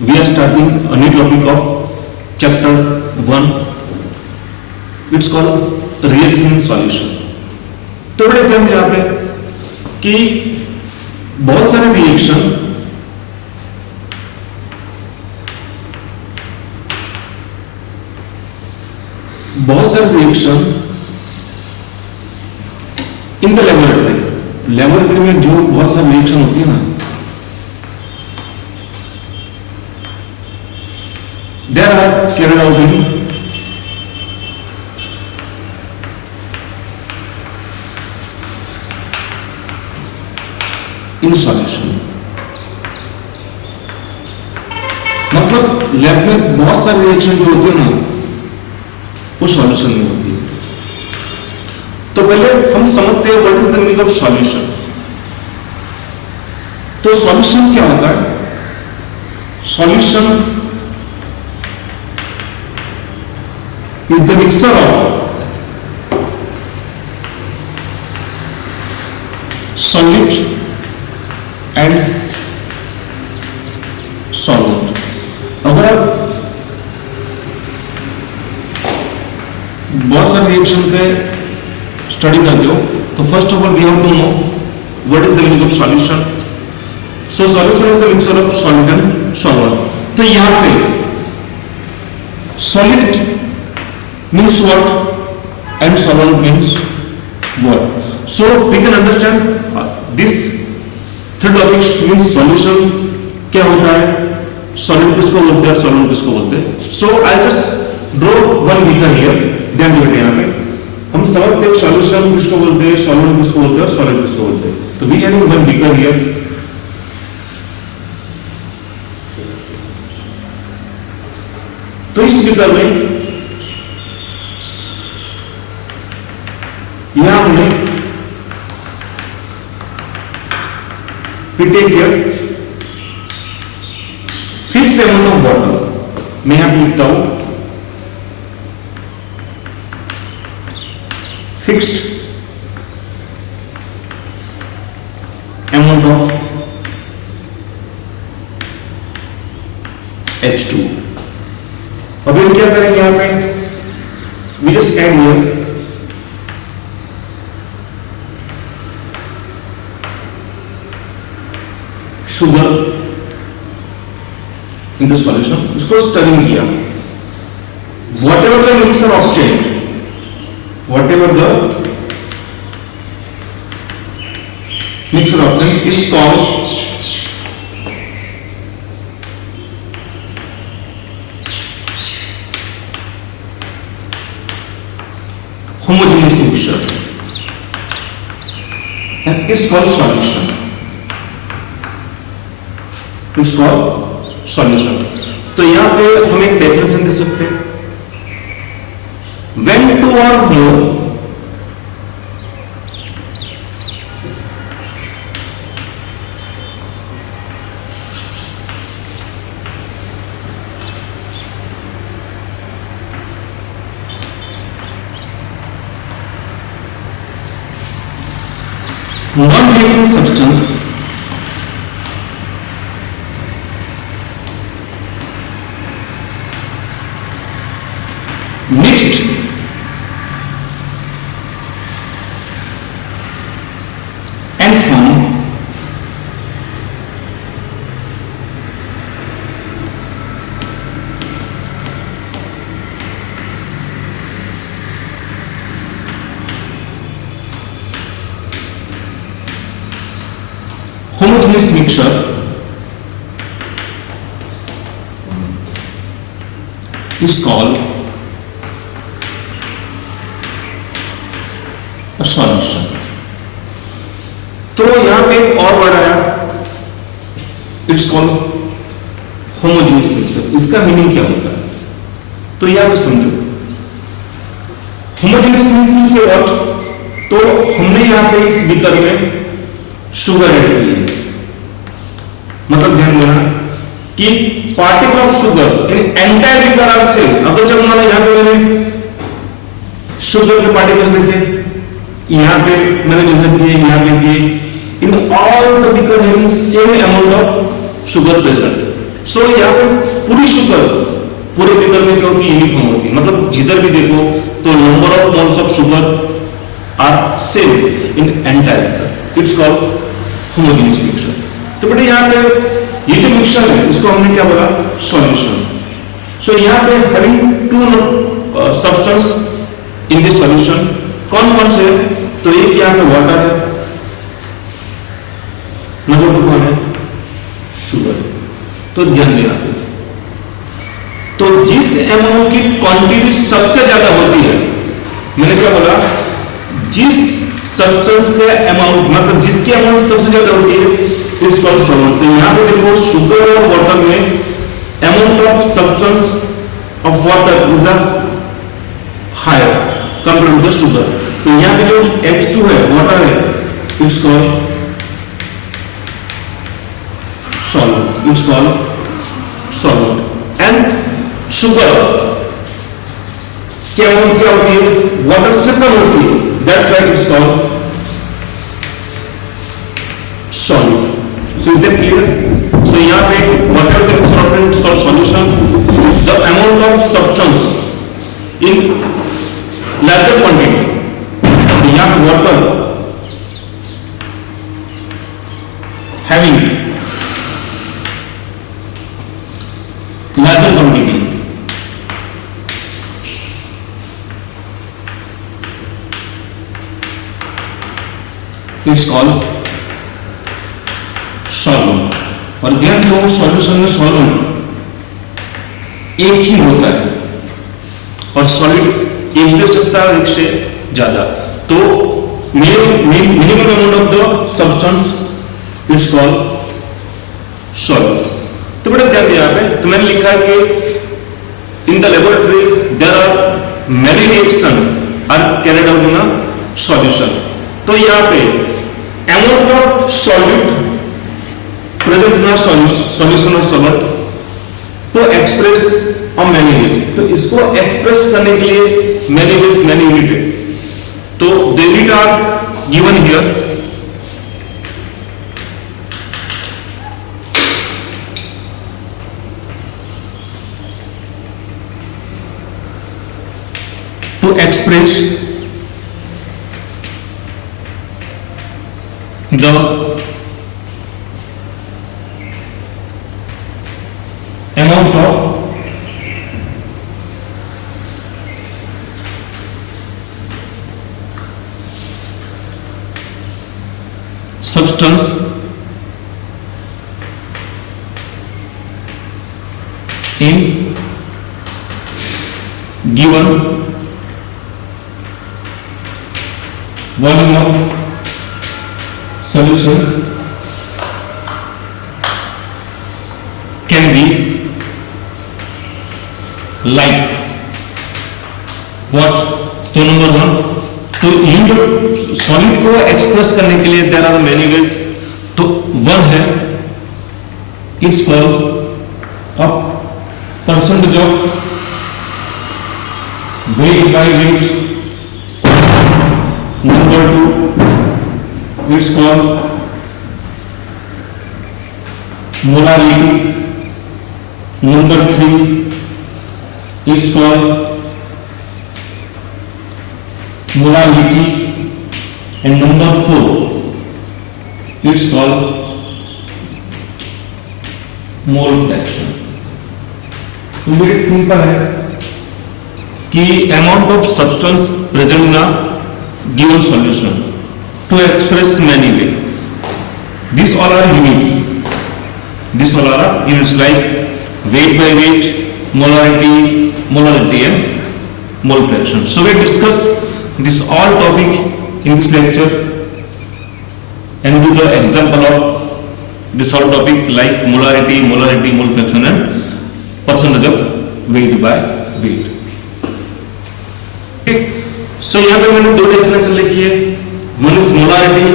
we are starting a new topic of chapter 1. It's called reaction in solution. तो बड़े ध्यान दिया आपने कि बहुत सारे रिएक्शन इन द लेबोरेटरी में जो बहुत सारी रिएक्शन होती है ना, there are carried out in solution. मतलब लैब में बहुत सारी रिएक्शन जो होती है ना, वो सॉल्यूशन में होती है। तो पहले हम समझते हैं what is the meaning of solution. तो सॉल्यूशन क्या होता है? Solution is the mixture of solid and solvent. अगर आप बहुत सारे रिएक्शन के स्टडी करते हो तो first of all we have to know what is the meaning of solution. So solution is the mixture of solid and solvent. तो यहां पे solid means what and solvent means what. So we can understand this three topics means solution क्या होता है, solid किसको बोलते हैं, solvent किसको बोलते हैं। So I just draw one beaker here. ध्यान दीजिए, यहां पे हम समझते हैं सॉल्यूशन किसको बोलते हैं, सॉल्वेंट किसको बोलते हैं और सॉलिड किसको बोलते हैं। तो we have one beaker here. तो इस बीकर में यहां हमने take here fix amount of water. मैं यहां पे लिखता हूं fixed amount of H2। अब हम क्या करेंगे यहां पे, we just add here sugar in the solution। इसको स्टरिंग किया, whatever the mixture obtained, whatever the mixture obtained is called homogeneous mixture and it's called solution। it's called solution। तो यहां पे हम एक डेफिनेशन दे सकते हैं, when two or more non-reacting substance mixed and form homogeneous mixture is called a solution। तो यहां पे एक और वर्ड आया, इट्स कॉल्ड होमोजेनियस मिक्सचर। इसका मीनिंग क्या होता है? तो यहां पे समझो, होमोजेनियस मिक्सचर से व्हाट, तो हमने यहां पे इस बीकर में शुगर ऐड की है। मतलब ध्यान देना कि particle of sugar in entire beaker are same. अगर चलो माना यहां पे मैंने शुगर के पार्टिकल्स देखे, यहां पे मैंने मेजर किए, यहां पे किए, in all the beaker having same amount of sugar present सो यहाँ पे पूरी शुगर पूरे फिगर में क्या होती है, यूनिफॉर्म होती है, मतलब जिधर भी देखो तो number of moles of sugar are same in entire figure, it's called homogeneous mixture. तो बेटा यहाँ पे ये जो मिक्सचर है इसको हमने क्या बोला, सॉल्यूशन। सो यहाँ पे having two substance in this solution, कौन कौन से, तो एक यहाँ पे वाटर है, नंबर 2 कौन है, शुगर। तो ध्यान देना, तो जिस अमाउंट की क्वांटिटी सबसे ज्यादा होती है, मैंने क्या बोला, जिस सब्सटेंस के अमाउंट मतलब जिसकी अमाउंट सबसे ज्यादा होती है इट्स कॉल्ड सॉल्वेंट। तो यहां पे देखो शुगर और वाटर में amount of substance of water is a higher compare to the sugar. तो यहां पे जो H2 है, वाटर है, it's called solvent, it's called solvent। and sugar क्या होती है, वाटर से कम होती है, that's why it's called solute। so is that clear? so यहाँ पे water का solvent is called solution, the amount of substance in larger quantity। तो यहाँ पे water having larger quantity it's called solvent। और ध्यान दो सॉल्यूशन में सॉल्वेंट एक ही होता है और सॉलिड एक भी हो सकता है एक से ज्यादा। तो minimum amount of the substance it's called solvent. तो बड़ा ध्यान दिया यहाँ पे, तो मैंने लिखा है कि in the laboratory there are many reaction are carried out in a solution. तो यहाँ पे amount of solute present in a solution और सॉल्वेंट तो एक्सप्रेस ऑन मेनी वेज। तो इसको एक्सप्रेस करने के लिए मेनी वेज, मेनी यूनिट है, तो the unit are given here. to express the amount of substance in given volume of solution can be like what। तो नंबर 1, तो यूनिट सॉलिड को एक्सप्रेस करने के लिए देयर आर मेनी वेज। तो 1 है, it's called a percentage of weight by weight. Number 2, it's called molarity। Number 3, it's called molality। and number 4, it's called mole fraction। तो ये सिंपल है कि amount of substance present in a given solution to express many way, these all are units, these all are units like weight by weight, molarity and mole fraction। so we discuss this all topic in this lecture and do the example of this all topic like molarity, mole fraction and percentage of weight by weight। So यहाँ पे मैंने 2 definition लिखी है, one is molarity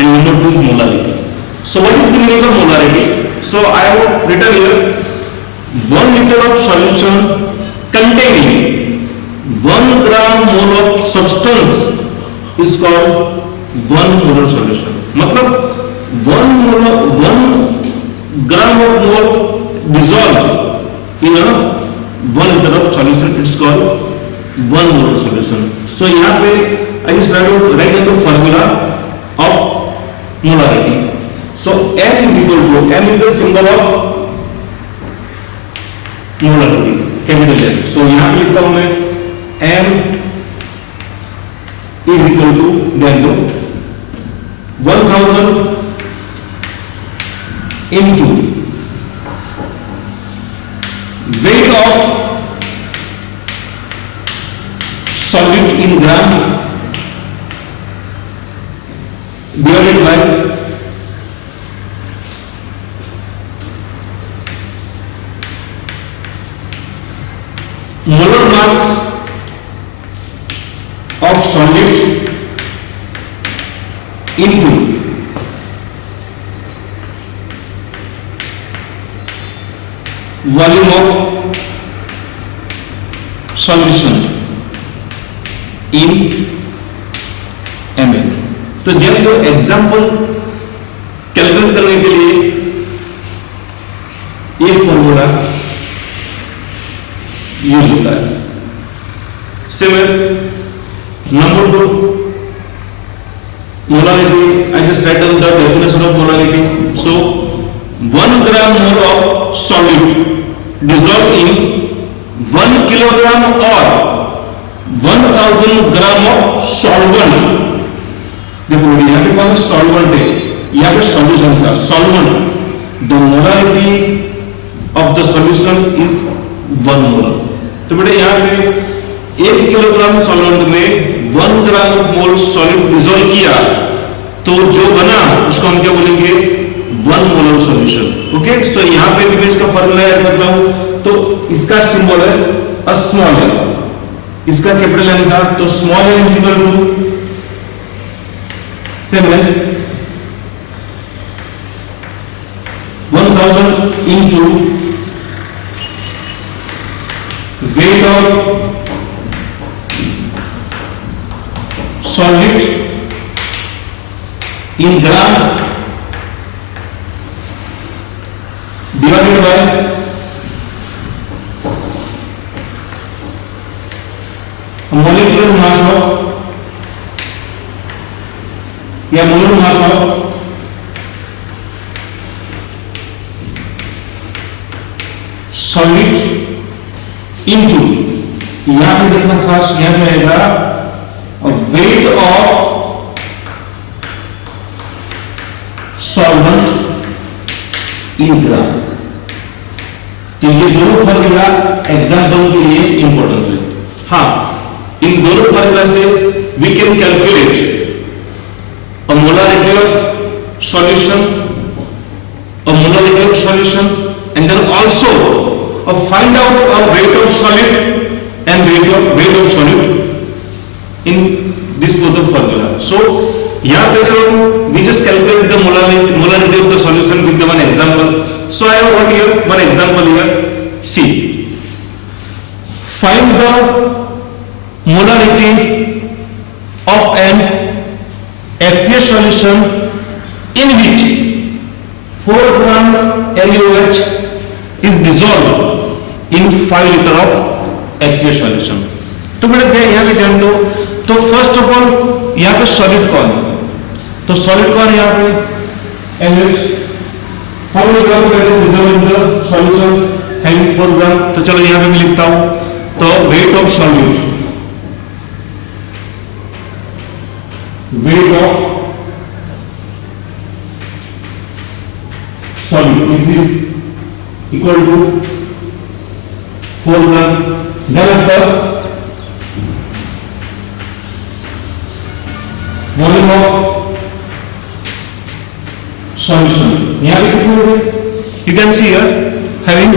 and number 2 is molarity. So what is the meaning of molarity? So I have written here 1 liter of solution containing 1 gram mole of substance is called 1 molar solution। मतलब 1 gram of mole 1 molar solution. So यहाँ पे I just write the formula of molarity. So m is equal to, m is the symbol of molarity, capital M. So यहाँ पे लिखता हूं मैं m is equal to, ध्यान दो, 1000 into weight of solid in gram divided by molar mass of solid into volume of solution in ml. तो जब दो एग्जाम्पल कैलकुलेट करने के लिए ये फॉर्मूला यूज होता है. Same as number 2, molarity. I just write down the definition of molarity. So 1 gram mole of solid dissolved in 1 kilogram or 1000 gram of solvent. देखो यहाँ पे कौन सा सॉल्वेंट है, यहाँ पे सॉल्यूशन का solvent. The molarity of the solution is 1 molar. तो बेटा यहाँ पे 1 किलोग्राम सॉल्वेंट में 1 ग्राम मोल सॉलिड डिसॉल्व किया तो जो बना उसको हम क्या बोलेंगे, 1 मोलर सॉल्यूशन. ओके. सो यहाँ पे भी मैं इसका फॉर्मूला ऐड करता हूं. तो इसका सिंबल है अ स्मॉल एल, इसका कैपिटल एम था, तो small L is equal to same as 1000 into weight of solid in gram divided by molecular mass of या molar mass of solid into, यहां पे देखना खास, यहां पे आएगा वेट ऑफ सॉल्वेंट इन ग्राम. तो ये दोनों फॉर्मूला एग्जांपल के लिए इंपॉर्टेंस है. हाँ, इन दोनों फॉर्मूला से we can calculate a molarity of solution, and then also find out a weight of solid and weight of solid in this both formula. So here we just calculate the molarity of the solution with the one example. So I have got here one example here. See, find the molarity of an aqueous solution in which 4 gram NaOH is dissolved in 5 liter of aqueous solution. तो बेटा यहाँ पे ध्यान दो. तो first of all यहाँ पे solid कौन है, तो सॉलिड कौन है यहाँ पे NaOH. how many gram dissolved in the solution having 4 gram. तो चलो यहाँ पे मैं लिखता हूँ. तो weight of solute, weight of solid is equal to 4 gram. Then after volume of solution, यहाँ पे कितने हो गए, you can see here having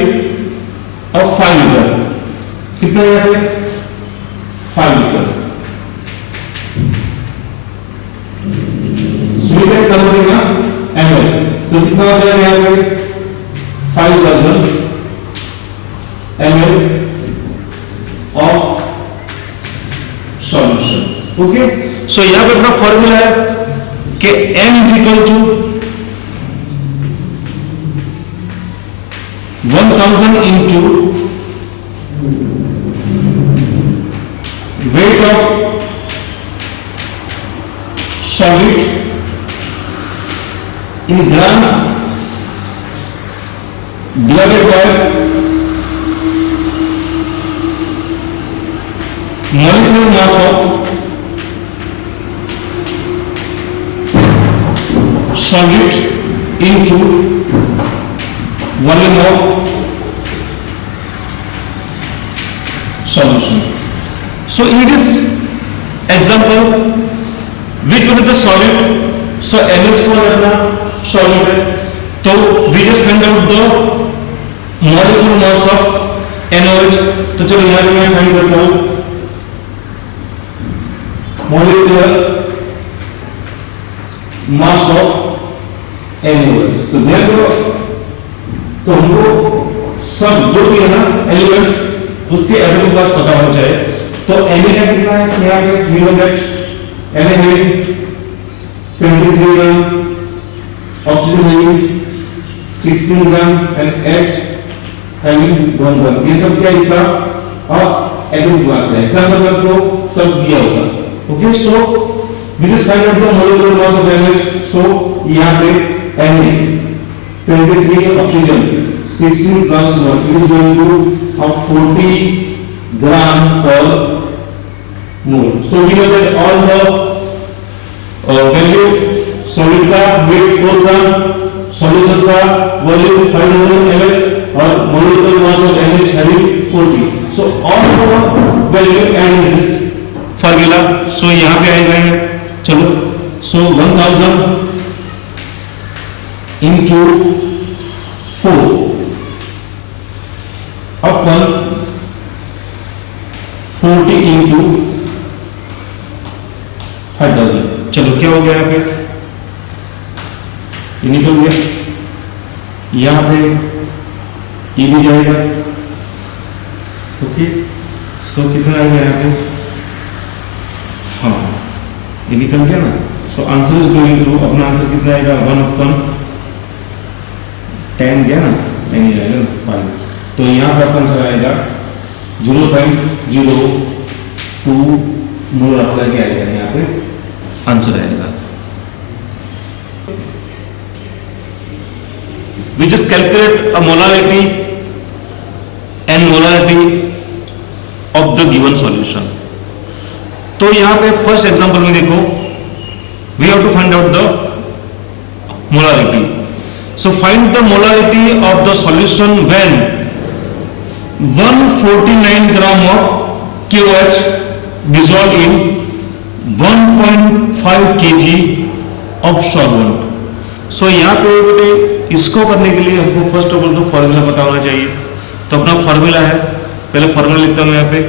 a 5 liter. कितना यहाँ पे 5 liter. स्वीटेड कर देगा ml. तो कितना हो जाएगा यहाँ पे 5000 ml of solution. ओके. सो यहाँ पे अपना फॉर्मूला है कि m is equal to 1000 into in gram divided by molecular mass of solute into volume of solution. So in this example, which one is the solute? So NH4 अपना solute है, तो we just find out the molecular mass of NOH. तो चलो यहाँ पे मैं find करता हूँ molecular mass of NOH. तो देखो, तो हमको सब जो भी है ना एलिमेंट्स उसके एटॉमिक मास पता होना चाहिए. तो Na का कितना है? यहाँ पे V1H, Na है 23 ग्राम, ऑक्सीजन है 16 ग्राम एंड H having 1 ग्राम. ये सब क्या इसका एटॉमिक मास है. एग्जांपल को सब दिया होगा. Okay, so we just find out the molecular mass of NH. so यहाँ पे Na 23 oxygen 16 plus 1 is going to have 40 gram per mole. So we know that all the value solid का weight 4 gram, solution का volume 500 ml और molecular mass of NH having 40. So all the value and this formula. So यहाँ पे आएगा है. चलो, so 1000 into 4 upon 40 into 5000. चलो क्या हो गया यहाँ पे? ये निकल गया. यहाँ पे ये भी जाएगा. ओके, सो कितना आएगा यहाँ पे? हाँ, ये निकल गया ना. So answer is going to, अपना आंसर कितना आएगा? 1/10 गया ना, नहीं आएगा ना 5. तो यहाँ पर अपना आंसर आएगा 0.02 मोल अप्लाई किया आएगा. यहाँ पे आंसर आएगा. We just calculate a molarity and molarity of the given solution. तो यहाँ पे फर्स्ट एग्जांपल में देखो, we have to find out the molarity. So find the molarity of the solution when 149 gram of KOH dissolved in 1.5 kg of solvent. So यहाँ पे बेटे इसको करने के लिए हमको फर्स्ट ऑफ ऑल तो फॉर्मूला पता होना चाहिए. तो अपना फॉर्मूला है, पहले फॉर्मूला लिखता हूँ यहाँ पे.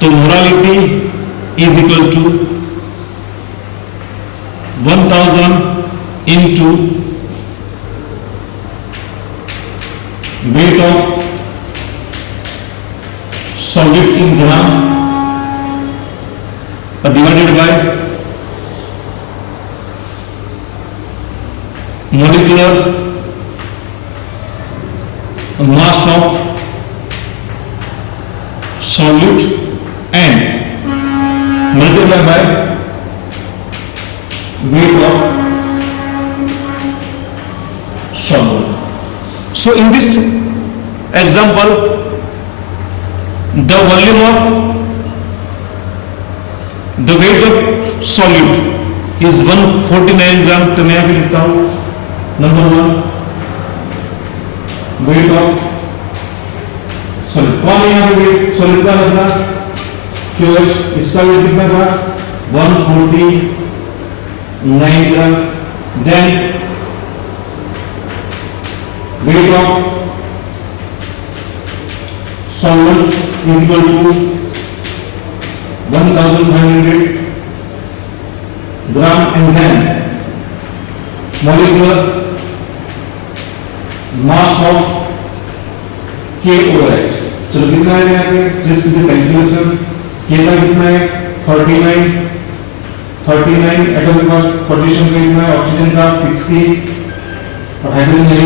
तो molarity is equal to 1000 into weight of solid in gram divided by molecular mass of solute and multiply by weight of solvent. So in this example, the volume of the weight of solute is 149 gram. तो मैं यहाँ पे लिखता हूँ number 1 weight of solute. कौन यहाँ पे weight solute का रखना? QH. इसका weight कितना था? 149 gram. Then weight of solvent is equal to 1500 gram and then molecular mass of KOH. चलो कितना है यहाँ पे? Just the calculation. K का कितना है? 39 एटॉमिक मास. पोटेशियम का कितना है? ऑक्सीजन का 60 और हाइड्रोजन है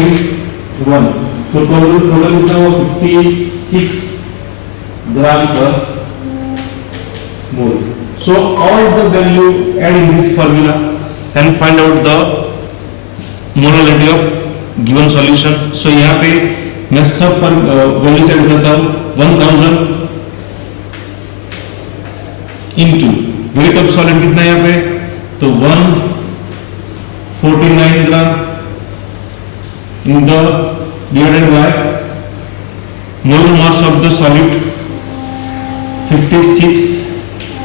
1. तो टोटल कितना हुआ? 56 gram per mole. So all the value add in this formula and find out the molarity of given solution. So यहाँ पे मैं सब वैल्यूज ऐड करता हूँ। 1000 इनटू वेट ऑफ सॉलिड कितना है यहाँ पे, तो 149 gram in the divided by molar mass of the solid 56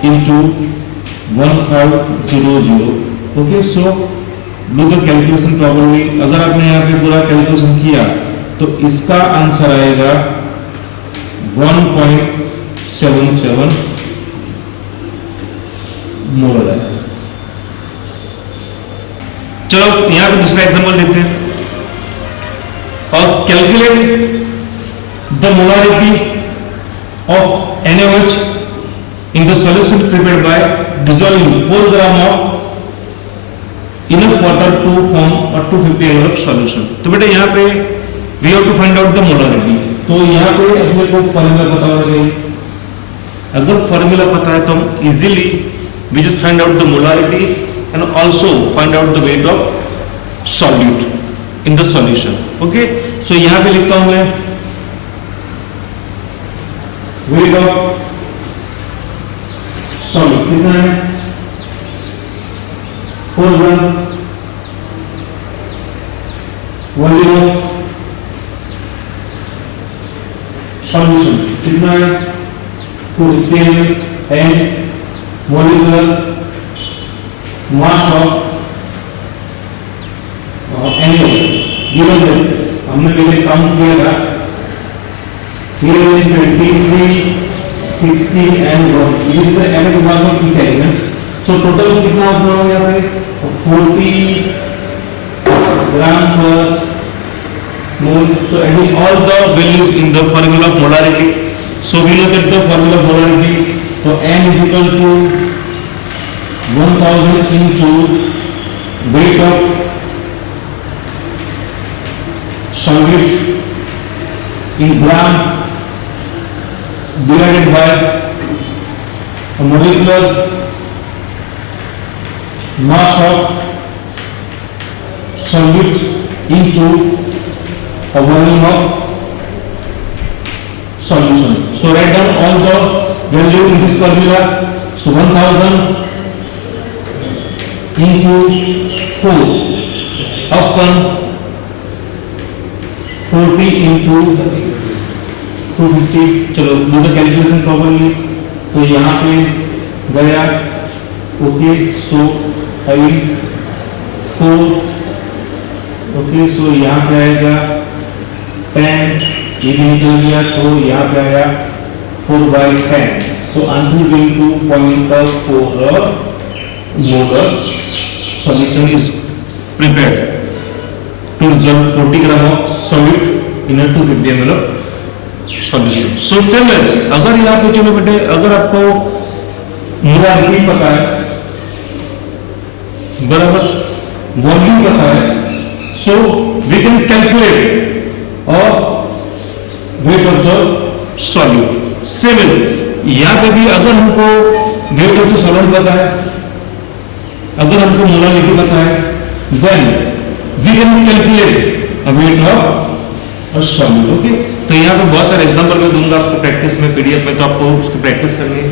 into 1500। Okay, so do the calculation properly. अगर आपने यहाँ पे पूरा कैलकुलेशन किया तो इसका आंसर आएगा 1.77 मोलर है। चलो यहाँ पे दूसरा एग्जांपल देते हैं और calculate the molarity of NaOH in the solution prepared by dissolving 4 gram of enough water to form a 250 ml of solution। तो बेटा यहाँ पे we have to find out the molarity। तो यहाँ पे अपने को फॉर्मूला पता होना चाहिए। अगर फॉर्मूला पता है तो हम easily we just find out the molarity and also find out the weight of solute in the solution। okay, so यहाँ पे लिखता हूँ मैं weight of solute कितना है, 4 ग्राम। वॉल्यूम ऑफ सॉल्यूशन कितना है, 250 ml and molecular mass of NaOH given है। हमने पहले काउंट किया था 23, 16 and 1 is the atomic mass of each element। so total कितना होगा यहाँ पे 40 gram per mole। so adding all the values in the formula of molarity, so we look at the formula of molarity। तो N is equal to 1000 into weight of solute in gram divided by a molecular mass of solute into a volume of solution। so write down all the value in this formula। so 1000 into 4 upon 40 into 250। चलो do the calculation properly। तो यहाँ पे गया okay, सो आई 4 okay, सो यहाँ पे आएगा 10, ये भी निकल गया तो यहाँ पे आया 4/10। So answer will to 0.4 molar solution is prepared to dissolve 40 gram of solute in a 250 ml of solution। so same as अगर यहाँ पे चलो बेटे, अगर आपको मोलारिटी पता है बराबर, वॉल्यूम पता है, so we can calculate और weight of the solute। same as यहाँ पे भी अगर हमको weight of the solute पता है, अगर हमको मोलारिटी पता है, then we can calculate a weight of a solute। okay, तो यहाँ पे बहुत सारे एग्जांपल मैं दूंगा आपको प्रैक्टिस में, PDF में, तो आपको उसकी प्रैक्टिस करनी है।